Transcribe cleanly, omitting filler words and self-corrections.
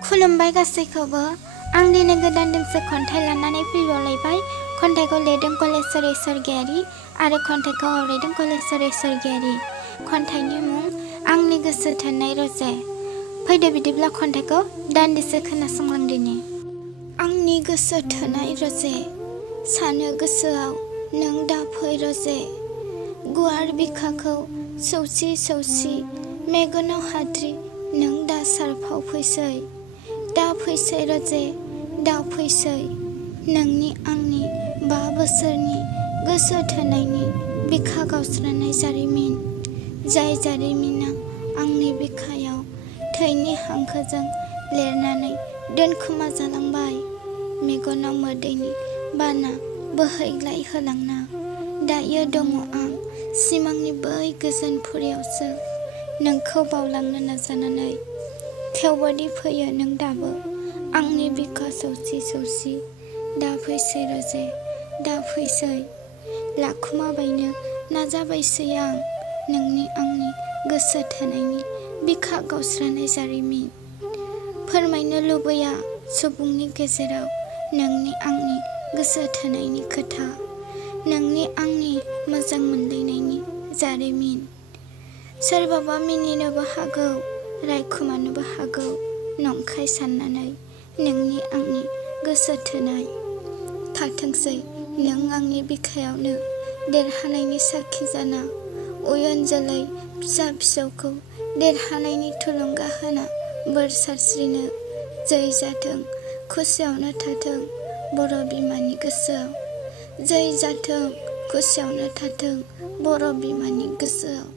खुलुमबाय गासैखौबो आं दिनै गोदान दोंसे खन्थाइ लानानै फैबावलायबाय। खन्थाइखौ लिरदों कलेस्वरी स्वर्गियारी आरो खन्थाइखौ आवरायदों कलेस्वरी स्वर्गियारी। खन्थाइनि मुं आंनि गोसो थोनाय रजे। फैदो बिदिब्ला खन्थाइखौ दान्दिसे खोनासंलांदिनि। आंनि गोसो थोनाय रजे, सानो गोसोआव नों दा फै रजे। गुवार बिखाखौ सौसि सौसि मेगनाव हाद्रि नों दा सारफाव फैसै। दा फैसै रजे, दा फैसै नोंनि आंनि 5 बोसोरनि गोसो थोनायनि बिखा गावस्रानाय जारिमिन। जाय जारिमिना आंनि बिखायाव थैनि हांखोजों लिरनानै दोनखोमा जालांबाय। मेगनाव मोदैनि बाना बोहैग्लाय होलांना दायो दङ आं सिमांनि बै गोजोन फुरियावसो नोंखौ बावलांनो नाजानानै। थेवबोदि फैयो नों दाबो आंनि बिखा सौसि सौसि। दा फैसै रजे, दा फैसै लाखुमाबायनो नाजाबायसै आं नोंनि आंनि गोसो थोनायनि बिखा गावस्रानाय जारिमिन। फोरमायनो लुबैया सुबुंनि गेजेराव नोंनि आंनि गोसो थोनायनि खोथा, नोंनि आंनि मोजां मोनलायनायनि जारिमिन। सोरबाबा मिनिनोबो हागौ, रायखुमानोबो हागौ नंखाय साननानै नोंनि आंनि गोसो थोनाय। थाथोंसै नों आंनि बिखायावनो देरहानायनि साखि जाना, उयुन जोलै फिसा फिसौखौ देरहानायनि थुलुंगा होना बोर सारस्रिनो। जै जाथों खुसियावनो थाथों बर' बिमानि गोसोआव, जै जाथों खुसियावनो थाथों बर' बिमानि गोसोआव।